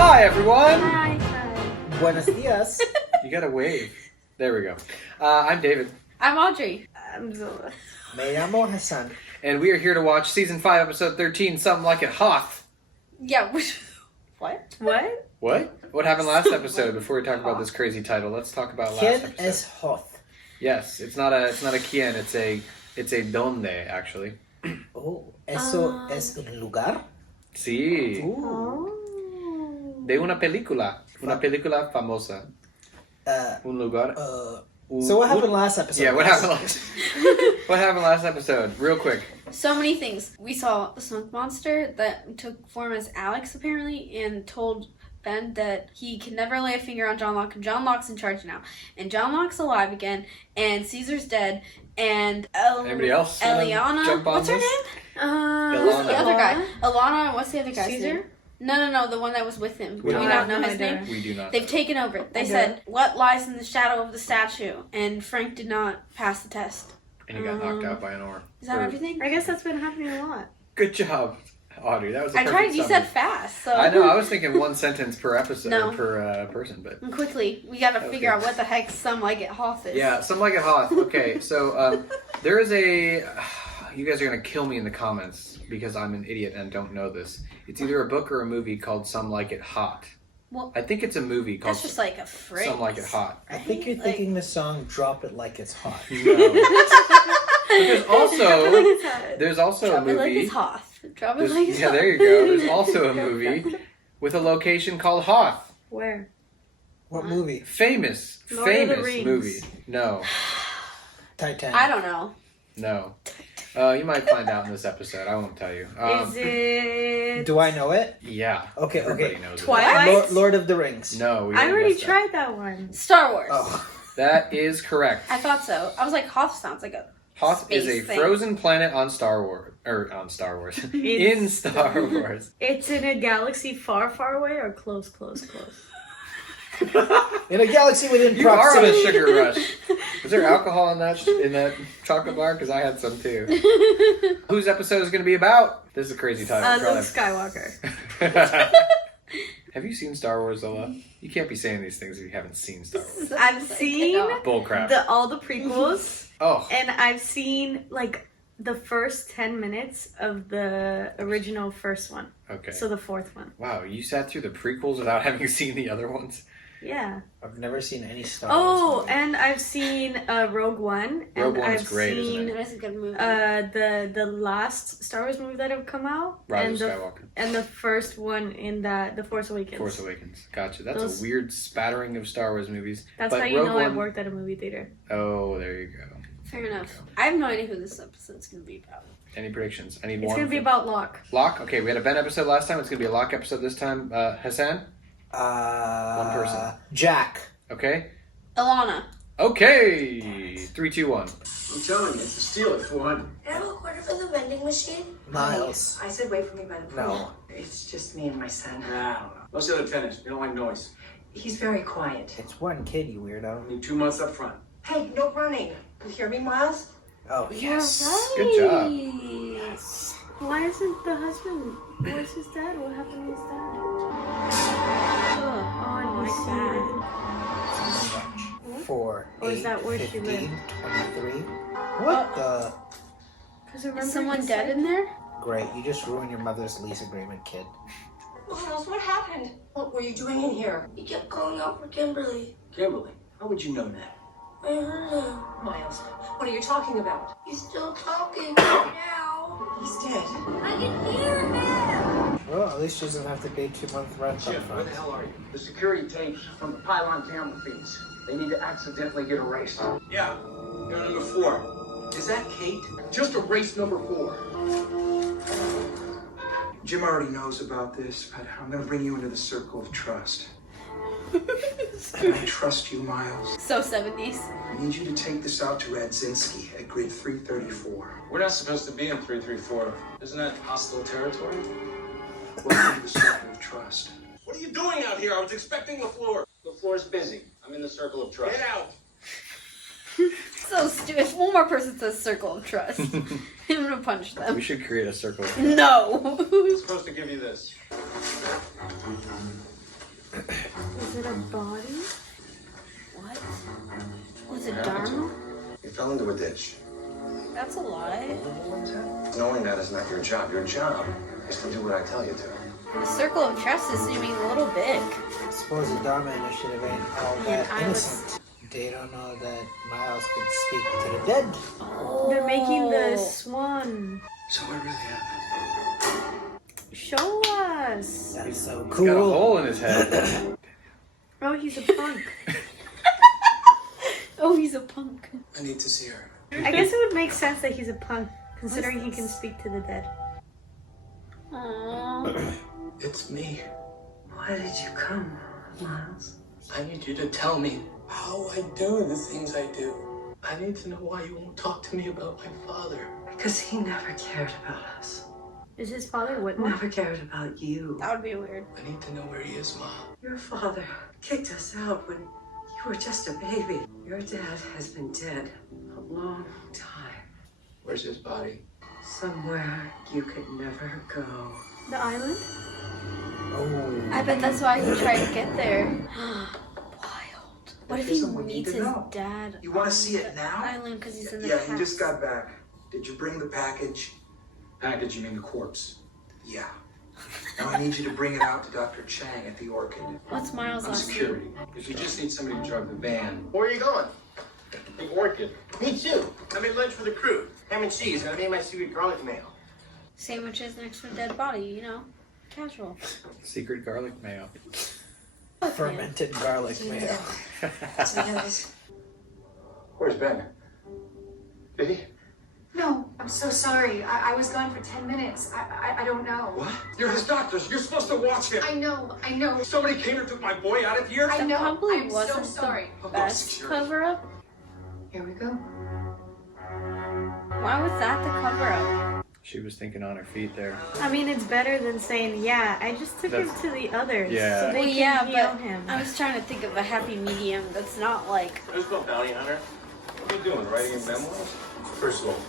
Hi, everyone. Hi. Buenos dias. You gotta wave. There we go. I'm David. I'm Audrey. I'm Zola. Me llamo Hassan. And we are here to watch Season 5, Episode 13, Something Like It Hoth. Yeah. What? What? What? What happened last episode? Before we talk about this crazy title, let's talk about last ¿Quién episode. es Hoth? Yes, it's not a quien, it's a donde, actually. Oh, eso es un lugar? Sí. Oh. De una película. Una película famosa. Un lugar. So what happened last episode? Yeah, what happened last What happened last episode? Real quick. So many things. We saw a smoke monster that took form as Alex, apparently, and told Ben that he can never lay a finger on John Locke, and John Locke's in charge now. And John Locke's alive again, and Caesar's dead, and Anybody else wanna Eliana. jump on What's her this? name? What's the Ilana. other guy? Alana, and what's the other guy's Caesar? name? No, the one that was with him. We Do we don't not know know. his name? We do not. They've taken over. They I said, what lies in the shadow of the statue? And Frank did not pass the test. And he got knocked out by an oar. Is that everything? I guess that's been happening a lot. Good job, Audrey. That was a I perfect tried. You summary. said fast, so. I know. I was thinking one sentence per episode, No. or per person, but And quickly, we gotta figure out what the heck Some Like It Hoth is. yeah, something like it Hoth. Okay, so there is a. You guys are gonna kill me in the comments because I'm an idiot and don't know this. It's either a book or a movie called Some Like It Hot. Well, I think it's a movie called that's just like a phrase. Some Like It Hot. I think you're Like- thinking the song "Drop It Like It's Hot." No. There's also a Drop it like movie. it's Hoth. Drop it like it's Yeah, Hoth. there you go. There's also a movie with a location called Hoth. Where? What movie? Famous Lord of the Rings. movie. No. Titanic. I don't know. No. You might find out in this episode. I won't tell you. Is it? Do I know it? Yeah. Okay, Everybody okay. knows Twilight? Lord of the Rings. it. No, we I already messed up. tried that one. Star Wars. Oh. That is correct. I thought so. I was like, Hoth sounds like a. Hoth is a Space thing. frozen planet on Star Wars. In Star Wars. It's in a galaxy far, far away or close, close, close. In a galaxy within You are on a proximity. sugar rush. Is there alcohol in that chocolate bar? Because I had some too. Whose episode is going to be about? This is a crazy title. Go Luke ahead. Skywalker. Have you seen Star Wars, Zola? You can't be saying these things if you haven't seen Star Wars. I've seen Bullcrap. all the prequels, Oh, and I've seen like the first 10 minutes of the original first one. okay. So the fourth one. Wow, you sat through the prequels without having seen the other ones? Yeah. I've never seen any Star Oh, Wars movie. and I've seen Rogue One. Rogue and One is I've great, isn't seen it? That is a good movie. the last Star Wars movie that have come out, Rise of and Skywalker. the first one in that The Force Awakens. Force Awakens. Gotcha. That's Those- a weird spattering of Star Wars movies. That's but how you Rogue know I One- worked at a movie theater. Oh, there you go. Fair enough. I have no idea who this episode's gonna be about. Any predictions? I need It's one. gonna be about Locke. Locke? Okay, we had a Ben episode last time. It's going to be a Locke episode this time. Hassan? One person. Jack. Okay. Ilana. Okay. 3, 2, 1. I'm telling you, it's a steal at 400. Can I have a quarter for the vending machine? Miles. I said wait for me by the pool. No. It's just me and my son. Nah, most the other tenants, we don't like noise. He's very quiet. It's one kid, you weirdo. Need 2 months up front. Hey, no running. You hear me, Miles? Oh, yes. Good job. Yes. Why isn't the husband? Where's his dad? What happened to his dad? Oh, my God. 4, Or is 8, that where she 15, lived? 23. What the? Because remember Is someone he dead said- in there? Great, you just ruined your mother's lease agreement, kid. Miles, what happened? What were you doing in here? He kept calling out for Kimberly. Kimberly, how would you know that? I heard him. Miles, what are you talking about? He's still talking now. He's dead. I can hear him. Well, at least she doesn't have to pay 2 months rent Jim, up where front. the hell are you? The security tapes from the pylon camera feeds. They need to accidentally get erased. Yeah, you're number 4. Is that Kate? Just erase number 4. Jim already knows about this, but I'm gonna bring you into the circle of trust. And I trust you, Miles. So 70s. I need you to take this out to Radzinski at grid 334. We're not supposed to be in 334. Isn't that hostile territory? Welcome to the circle of trust. What are you doing out here? I was expecting the floor. The floor's busy. I'm in the circle of trust. Get out! So stupid. If one more person says circle of trust, I'm gonna punch them. We should create a circle. No. I'm supposed to give you this. Is it a body? What? Was it Dharma? You fell into a ditch. That's a lie. Knowing that is not your job. Your job is to do what I tell you to. The circle of trust is seeming a little big. I suppose the Dharma initiative ain't all that I was- innocent. They don't know that Miles can speak to the dead. They're making the swan. So what really happened? Show us. That's so He's got a cool. hole in his head. Oh, he's a punk. Oh, he's a punk. I need to see her. I guess it would make sense that he's a punk, considering he can speak to the dead. Aww. It's me. Why did you come, Miles? I need you to tell me how I do the things I do. I need to know why you won't talk to me about my father. Because he never cared about us. Is his father Whitmore? Never cared about you. That would be weird. I need to know where he is, Mom. Your father kicked us out when you were just a baby. Your dad has been dead a long time. Where's his body? Somewhere you could never go. The island? Oh. I bet that's why he tried to get there. Wild. What if he Someone need meets to his know. dad? You want to on see it the now? Island because he's in the Yeah, past. he just got back. Did you bring the package? Package, you mean the corpse? Yeah. Now I need you to bring it out to Dr. Chang at the Orchid. What's Miles' I'm last name? security. If you just need somebody to drive the van. Where are you going? The Orchid. Me too. I made lunch for the crew. Ham and cheese. Gonna make my secret garlic mayo. Sandwiches next to a dead body, you know? Casual. Secret garlic mayo. Fermented garlic mayo. Where's Ben? Did he? No, I'm so sorry. I was gone for 10 minutes. I don't know. What? You're his doctors. You're supposed to watch him. I know. Somebody came and took my boy out of here. I know. Probably I'm wasn't so sorry. the best cover up. Here we go. Why was that the cover up? She was thinking on her feet there. I mean, it's better than saying, yeah, I just took him That's- to the others. Yeah. So they Well, can yeah, heal but him. I was trying to think of a happy medium that's not like. There's no bounty hunter. What are you doing, writing your memoirs? First of all,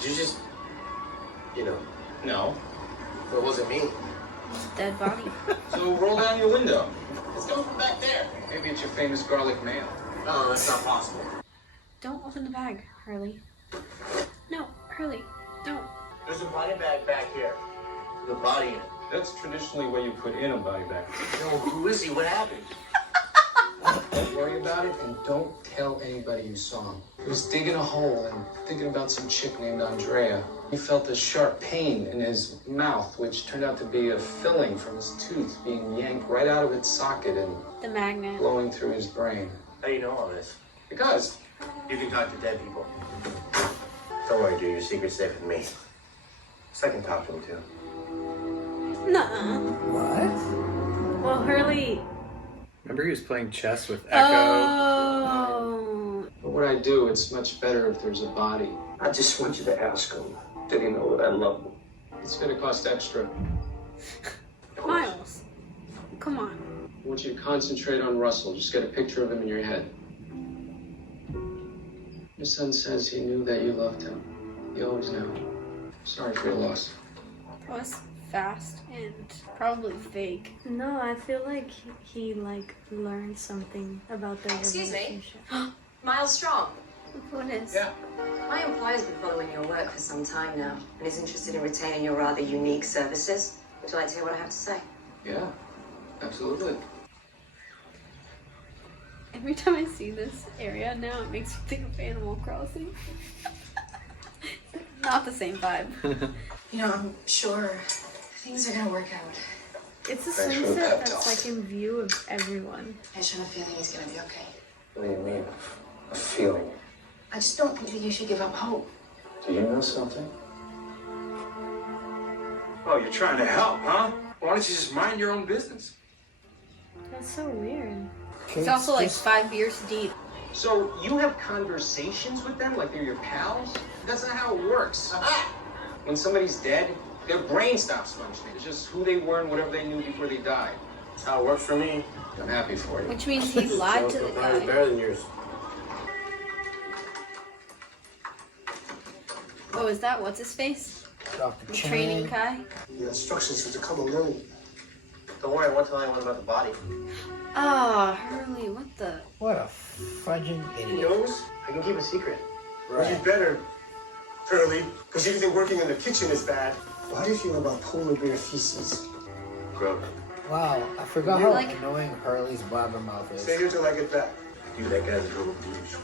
did you just, No. it wasn't me. Dead body. So roll down your window. It's coming from back there. Maybe it's your famous garlic mayo. No, that's not possible. Don't open the bag, Hurley. No, Hurley, don't. There's a body bag back here. The body in it. That's traditionally where you put in a body bag. No, who is he? What happened? Don't worry about it and don't tell anybody you saw him. He was digging a hole and thinking about some chick named Andrea. He felt a sharp pain in his mouth, which turned out to be a filling from his tooth being yanked right out of its socket and The magnet. blowing through his brain. How do you know all this? Because You can talk to dead people. Don't worry, dude. Your secret's safe with me. So I can talk to him too. Nuh-uh. What? Well, Hurley, Remember he was playing chess with Echo? Oh. but what I do, it's much better if there's a body. I just want you to ask him. Did he know that I love him? It's gonna cost extra. Miles. Come on. I want you to concentrate on Russell. Just get a picture of him in your head. Your son says he knew that you loved him. He always knew. Sorry for your loss. That was fast and probably fake. no, I feel like he learned something about their Excuse me? relationship. Miles Strong. What is? Yeah. My employer's been following your work for some time now and is interested in retaining your rather unique services. Would you like to hear what I have to say? Yeah, absolutely. Every time I see this area now, it makes me think of Animal Crossing. Not the same vibe. You know, I'm sure things are gonna work out. It's a Thanks for the sunset pep that's talk. like in view of everyone. I just have a feeling he's gonna be okay. What do you mean? A feeling? I just don't think that you should give up hope. Do you know something? Oh, you're trying to help, huh? Why don't you just mind your own business? That's so weird. It's also like 5 years deep. So you have conversations with them like they're your pals? That's not how it works. When somebody's dead, their brain stops functioning. It's just who they were and whatever they knew before they died. That's how it works for me. I'm happy for you. Which means he lied to the Probably guy. better than yours. Oh, is that what's his face? Dr. The Chang. training guy? The instructions are to come alone. Don't worry, I won't tell anyone about the body. Ah, Hurley, what the? What a fudging He idiot. knows I can keep a secret. Well, you better, Hurley, because you think working in the kitchen is bad. How do you feel about polar bear feces? Gross. Wow, I forgot how annoying Hurley's blabbermouth is. Stay here till I get back. Dude, that guy's a total douche.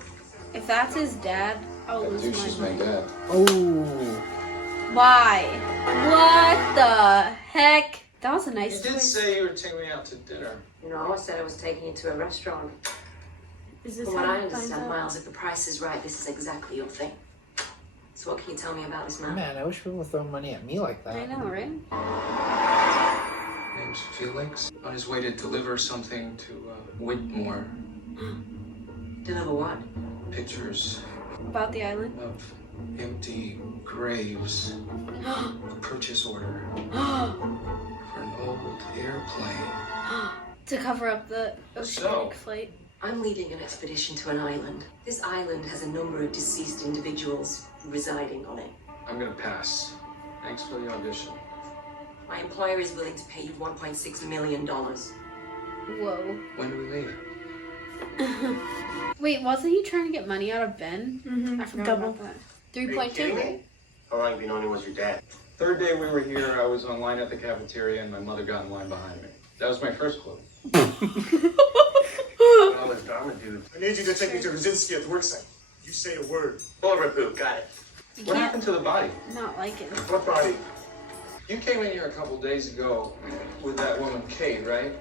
If that's his dad, I'll lose Douche is my my mind. dad. Oh, Why? What the heck? That was a nice You did twist. say you were taking me out to dinner. No, I said I was taking you to a restaurant. Is this From what how I he finds understand, out? Miles, if the price is right, this is exactly your thing. So what can you tell me about this man? man, I wish people would throw money at me like that. I know, right? Name's Felix. On his way to deliver something to Whitmore. Deliver what? Pictures About the island. of empty graves. A purchase order for an old airplane. To cover up the So- oceanic flight. I'm leading an expedition to an island. This island has a number of deceased individuals residing on it. I'm gonna pass. Thanks for the audition. My employer is willing to pay you $1.6 million. Whoa. When do we leave? Wait, wasn't he trying to get money out of Ben? Mm-hmm. I forgot Double. about that. Are you 3.2, kidding right? me? How long have you known he was your dad? Third day we were here, I was online at the cafeteria and my mother got in line behind me. That was my first clue. All this drama, dude. I need you to take me to Rosinski at the worksite. You say a word. Bulletproof, got it. You What can't happened to the body? not like it. What body? You came in here a couple days ago with that woman, Kate, right?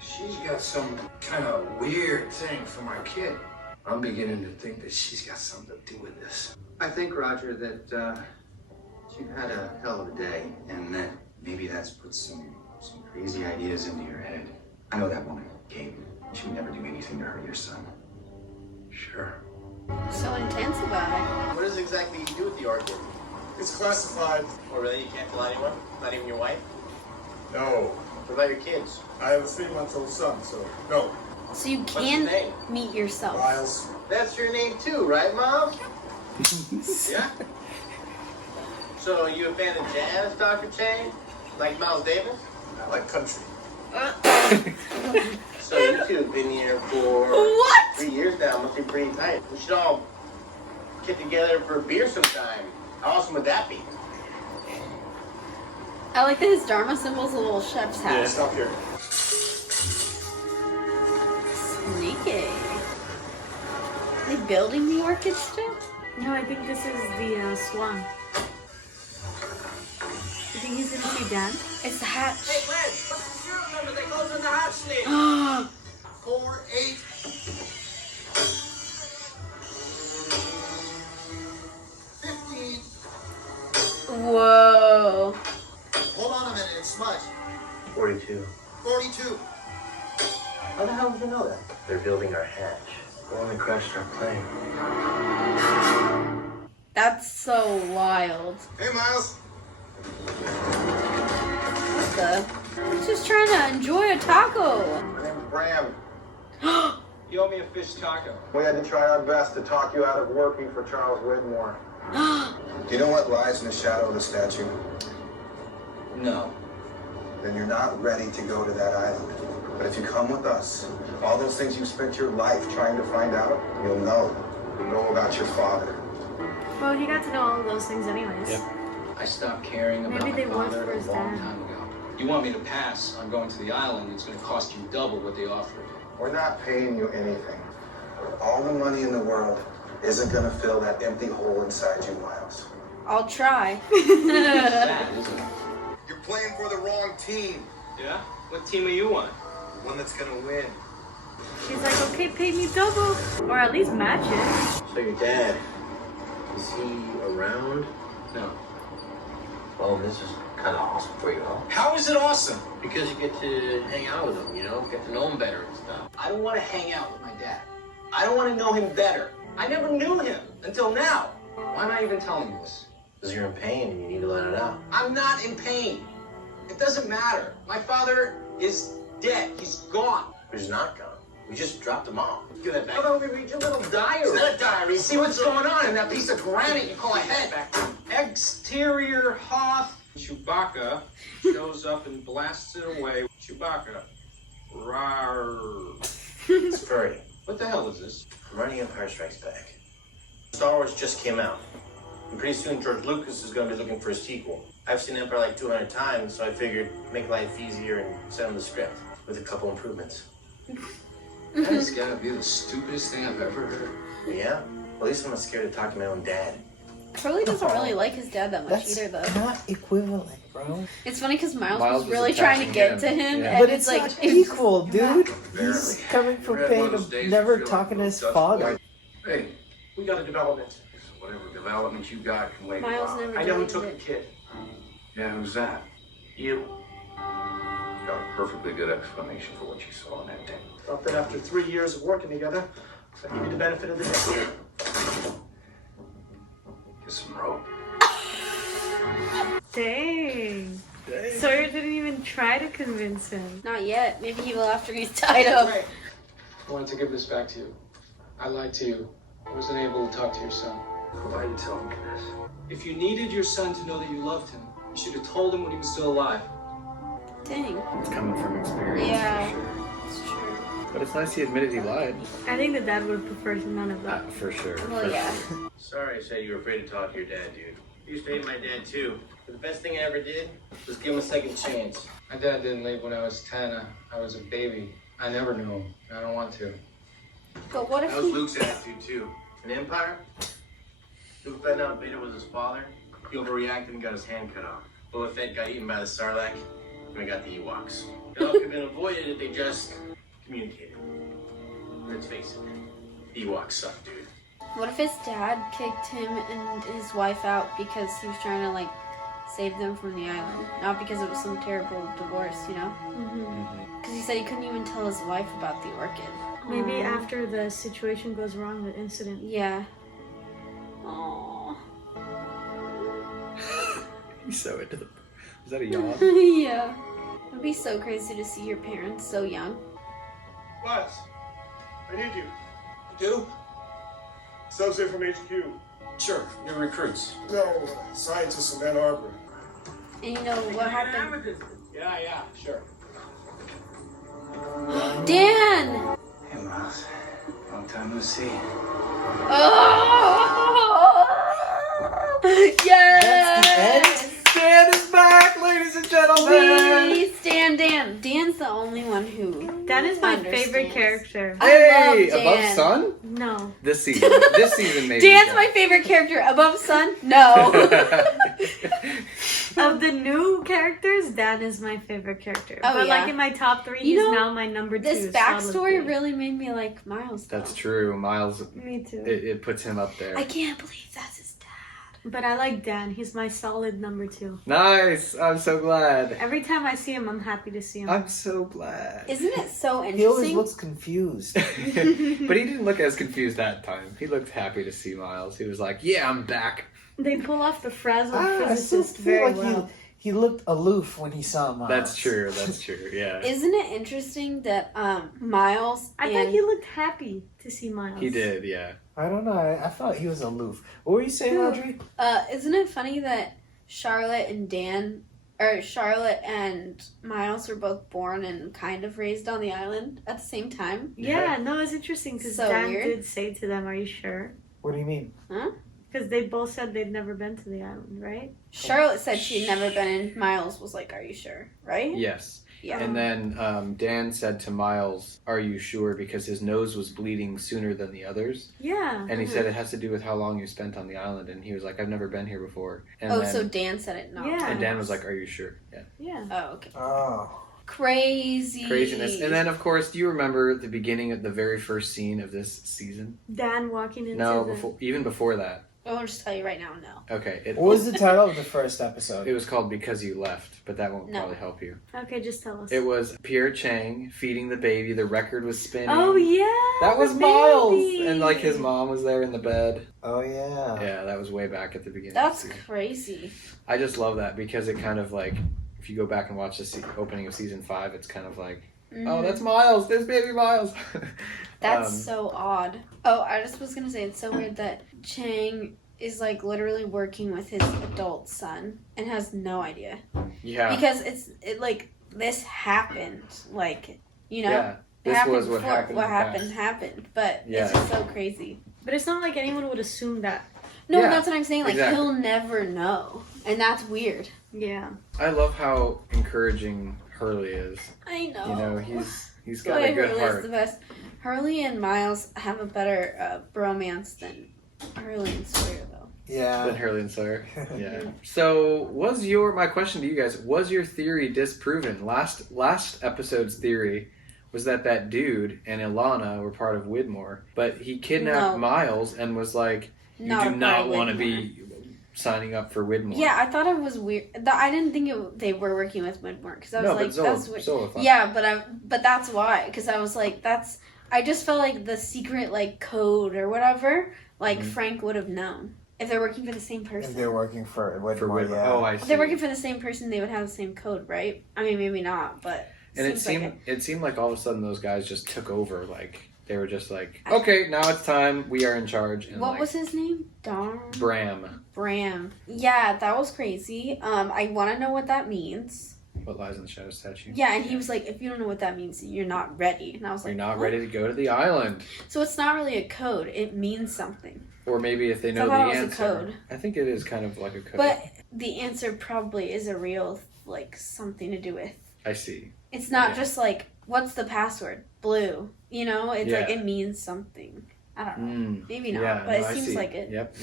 She's got some kind of weird thing for my kid. I'm beginning to think that she's got something to do with this. I think, Roger, that you've had a hell of a day, and that maybe that's put some crazy ideas into your head. I know that woman, Kate. She would never do anything to hurt your son. Sure. So intense about it. What is exactly you do with the orchid? It's classified. Oh, really? You can't tell anyone? Not even your wife? No. What about your kids? I have a 3-month-old son, so no. So you What's his can name? meet yourself. Miles. That's your name too, right, Miles? Yeah? So you a fan of jazz, Dr. Chang? Like Miles Davis? I like country. So you two have been here for What? 3 years now. Must be pretty tight. We should all get together for a beer sometime. How awesome would that be? I like that his Dharma symbol's a little chef's hat. Stop here. Sneaky. Are they building the orchid still? No, I think this is the swan. You think he's gonna see Dan? It's the hatch. Hey, Glenn, what's the serial number that goes in the hatch sleeve? 4-8. 15. Whoa. Hold on a minute, it's smudged. 42. 42. How the hell did you know that? They're building our hatch. We only crashed our plane. That's so wild. Hey, Miles. What the? He's just trying to enjoy a taco. My name's Bram. You owe me a fish taco. We had to try our best to talk you out of working for Charles Whitmore. Do you know what lies in the shadow of the statue? No. Then you're not ready to go to that island. But if you come with us, all those things you spent your life trying to find out, you'll know. You'll know about your father. Well, he got to know all of those things anyways. Yep. I stopped caring about Maybe my they worked father for a his long dad. time ago. You want me to pass on going to the island? It's going to cost you double what they offered. We're not paying you anything. All the money in the world isn't going to fill that empty hole inside you, Miles. I'll try. Sad, isn't it? You're playing for the wrong team. Yeah? What team are you on? The one that's gonna win. She's like, okay, pay me double. Or at least match it. So your dad, is he around? No. Oh, this is kind of awesome for you, huh? How is it awesome? Because you get to hang out with him, you know? Get to know him better and stuff. I don't want to hang out with my dad. I don't want to know him better. I never knew him until now. Why am I even telling you this? Because you're in pain and you need to let it out. I'm not in pain. It doesn't matter. My father is dead. He's gone. But he's not gone. We just dropped him off. Give that back. How about we read your little diary? It's not a diary. See what's going on in that piece of granite you call a head. Exterior Hoth Chewbacca shows up and blasts it away. Chewbacca. Rawr. It's furry. What the hell is this? I'm running Empire Strikes Back. Star Wars just came out. And pretty soon George Lucas is going to be looking for a sequel. I've seen Empire like 200 times, so I figured make life easier and send him the script with a couple improvements. That has got to be the stupidest thing I've ever heard. Yeah? Well, at least I'm not scared to talk to my own dad. Curly doesn't really like his dad that much That's either, though. not equivalent, bro. It's funny because Miles Miles was was really trying to attacking get to him, Yeah. and But it's like not equal, dude. Barely. He's coming from You're at pain one of those of days never you feel talking to like his dust father. Hey, We got a development. so whatever development you got can wait a Miles while. never I know who deleted took the it. kid. Yeah, who's that? You. Got a perfectly good explanation for what you saw in that tape. Thought that after 3 years of working together, I'd give you the benefit of the doubt. Get some rope. Dang. Sawyer didn't even try to convince him. Not yet. Maybe he will after he's tied up. I wanted to give this back to you. I lied to you. I wasn't able to talk to your son. Why are you telling me this? If you needed your son to know that you loved him, you should have told him when he was still alive. Dang. It's coming from experience, Yeah. for sure. It's true. But it's nice he admitted he lied. I think the dad would have preferred none of that. For sure. Well, for yeah. sure. Sorry I said you were afraid to talk to your dad, dude. I used to hate my dad too. But the best thing I ever did was give him a second chance. My dad didn't leave when I was 10. I was a baby. I never knew him. I don't want to. But what if That was he... Luke's attitude too. In Empire, Luke found out Vader was his father. He overreacted and got his hand cut off. Boba Fett got eaten by the Sarlacc, and we got the Ewoks. It all could have been avoided if they just communicated. Let's face it, Ewoks suck, dude. What if his dad kicked him and his wife out because he was trying to, like, save them from the island? Not because it was some terrible divorce, you know? Because he said he couldn't even tell his wife about the orchid. Maybe after the situation goes wrong, the incident. Yeah. Aww. He's so into the... Is that a yawn? Yeah. It'd be so crazy to see your parents so young. Buzz, I need you. You do? Subs in from HQ. Sure, you're recruits. No, scientists in Ann Arbor. And you know what happened? Yeah, sure. Dan! Hey, Miles. Long time no see. Oh! Yes! That's the end? Dan is back, ladies and gentlemen! Please stand Dan. Dan's the only one who Dan is my understands. favorite character. I Hey, love above Dan. Sun? No. This season. This season, maybe. Dan's my favorite character. Above Sun? No. Of the new characters, Dan is my favorite character. Oh, but yeah. like in my top 3, You he's know, now my number 2. This backstory really made me like Miles. Though. That's true. Miles, Me too. it puts him up there. I can't believe that's his dad. But I like Dan. He's my solid number 2. Nice. I'm so glad. Every time I see him, I'm happy to see him. I'm so glad. Isn't it so interesting? He always looks confused. But he didn't look as confused that time. He looked happy to see Miles. He was like, yeah, I'm back. They pull off the frazzled I still physicist feel very like well. he looked aloof when he saw Miles. That's true. Yeah. Isn't it interesting that Miles I thought he looked happy to see Miles. He did, yeah. I don't know. I thought he was aloof. What were you saying, Audrey? Isn't it funny that Charlotte and Miles were both born and kind of raised on the island at the same time? Yeah, no, it's interesting because So Dan weird. did say to them, "Are you sure?" What do you mean? Huh? Because they both said they'd never been to the island, right? Charlotte said she'd never been, and Miles was like, "Are you sure?" Right? Yes. Yeah. And then Dan said to Miles, are you sure? Because his nose was bleeding sooner than the others. Yeah. And he said it has to do with how long you spent on the island. And he was like, I've never been here before. And then, so Dan said it, not Yeah. And Dan was like, are you sure? Yeah. Yeah. Oh, okay. Oh. Crazy. Craziness. And then, of course, do you remember the beginning of the very first scene of this season? Dan walking into No, even before that. I'll just tell you right now, no. Okay. What was the title of the first episode? It was called Because You Left, but that won't No. probably help you. Okay, just tell us. It was Pierre Chang feeding the baby. The record was spinning. Oh yeah. That was the Miles! baby. And like his mom was there in the bed. Oh yeah. Yeah, that was way back at the beginning. That's of the season. crazy. I just love that because it kind of like, if you go back and watch the opening of season 5, it's kind of like, oh, that's Miles. There's baby Miles. That's so odd. Oh, I just was gonna say it's so weird that Chang is like literally working with his adult son and has no idea. Yeah. Because it like this happened, like, you know. Yeah. This was what happened. What happened, but it's just so crazy. But it's not like anyone would assume that. No, that's what I'm saying. Like exactly. he'll never know, and that's weird. Yeah. I love how encouraging Hurley is. I know. You know, he's got a good heart. The best. Hurley and Miles have a better bromance than Hurley and Sawyer, though. Yeah. Than Hurley and Sawyer. Yeah. So, my question to you guys, was your theory disproven? Last episode's theory was that dude and Ilana were part of Widmore, but he kidnapped Miles and was like, you do not want to be signing up for Widmore. Yeah, I thought it was weird. I didn't think they were working with Widmore because I was like, that's weird. Zola thought. Yeah, but that's why, because I was like, I just felt like the secret like code or whatever, like Frank would have known if they're working for the same person. If they're working for Widmore, yeah. Oh, I see. If they're working for the same person, they would have the same code, right? I mean, maybe not, but and it seemed like all of a sudden those guys just took over. Like they were just like, okay, now it's time. We are in charge. And what was his name? Bram. Yeah, that was crazy. I want to know what that means. What lies in the shadow statue? Yeah, and he was like, if you don't know what that means, you're not ready. And I was like, you're not ready to go to the island. So it's not really a code. It means something. Or maybe if they know the answer. A code. I think it is kind of like a code. But the answer probably is a real, like, something to do with. I see. It's not just like, what's the password? Blue. You know? It's like, it means something. I don't know. Maybe not, but it seems like it. Yep.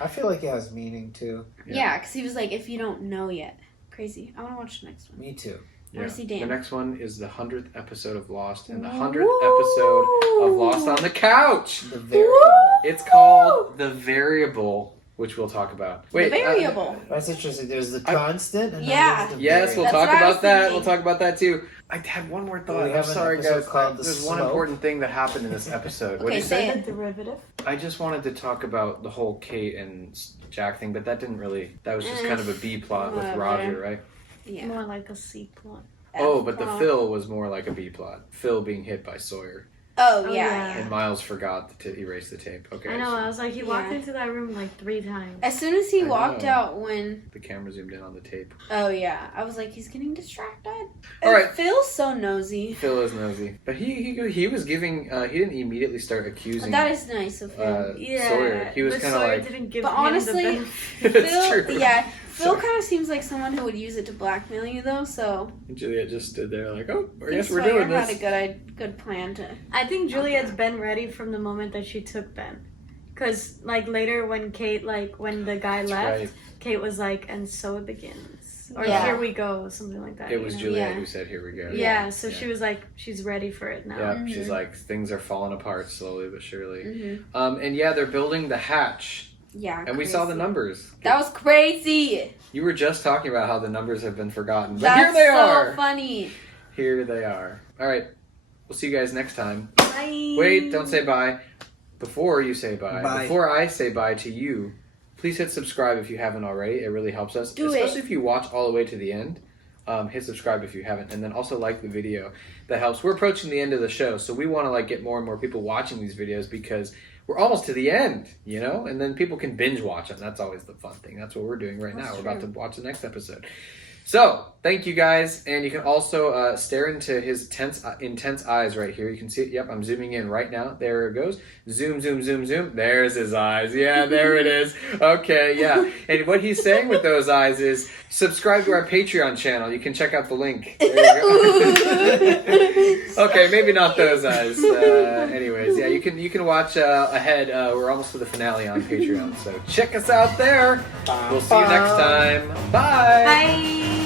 I feel like it has meaning, too. Yeah, because he was like, if you don't know yet. Crazy. I want to watch the next one. Me too. Yeah. See Dan. The next one is the 100th episode of Lost and the 100th episode of Lost on the Couch. The Variable. It's called The Variable, which we'll talk about. Wait, the Variable. That's interesting. There's the constant. And yeah. Yes, we'll talk about that. We'll talk about that too. I had one more thought. I'm sorry, guys. There's one important thing that happened in this episode. What did you say? The derivative. I just wanted to talk about the whole Kate and Jack thing, but that didn't really. That was just kind of a B plot with Roger, right? Yeah. More like a C plot. Oh, but the Phil was more like a B plot. Phil being hit by Sawyer. Oh, yeah. And Miles forgot to erase the tape. Okay. I know, I was like, he walked into that room like 3 times. As soon as he walked out when... The camera zoomed in on the tape. Oh, yeah. I was like, he's getting distracted. All right. Phil's so nosy. Phil is nosy. But he was giving... he didn't immediately start accusing... That is nice of him. Sawyer. He was kind of like... Didn't give but honestly, Phil... True. Yeah. Phil kind of seems like someone who would use it to blackmail you, though, so... And Juliet just stood there like, oh, I guess we're doing this. had a good plan to... I think Juliet's been ready from the moment that she took Ben. Because, like, later when Kate, like, when the guy left, right. Kate was like, and so it begins. Or here we go, something like that. It was Juliet who said, here we go. Yeah, so she was like, she's ready for it now. Yeah, she's like, things are falling apart slowly but surely. And yeah, they're building the hatch. Yeah, and we saw the numbers. That was crazy. You were just talking about how the numbers have been forgotten, but That's here they are. So funny. Here they are. All right, we'll see you guys next time. Bye. Wait, don't say bye. Before you say bye, before I say bye to you, please hit subscribe if you haven't already. It really helps us, especially if you watch all the way to the end. Hit subscribe if you haven't, and then also like the video. That helps. We're approaching the end of the show, so we want to like get more and more people watching these videos because we're almost to the end, you know? And then people can binge watch them. That's always the fun thing. That's what we're doing right now. We're about to watch the next episode. So, thank you guys. And you can also stare into his intense eyes right here. You can see it. Yep, I'm zooming in right now. There it goes. Zoom, zoom, zoom, zoom. There's his eyes. Yeah, there it is. Okay, yeah. And what he's saying with those eyes is, subscribe to our Patreon channel. You can check out the link. There you go. Okay, maybe not those eyes. Anyways, yeah, you can watch ahead. We're almost to the finale on Patreon. So check us out there. We'll see you next time. Bye. Bye.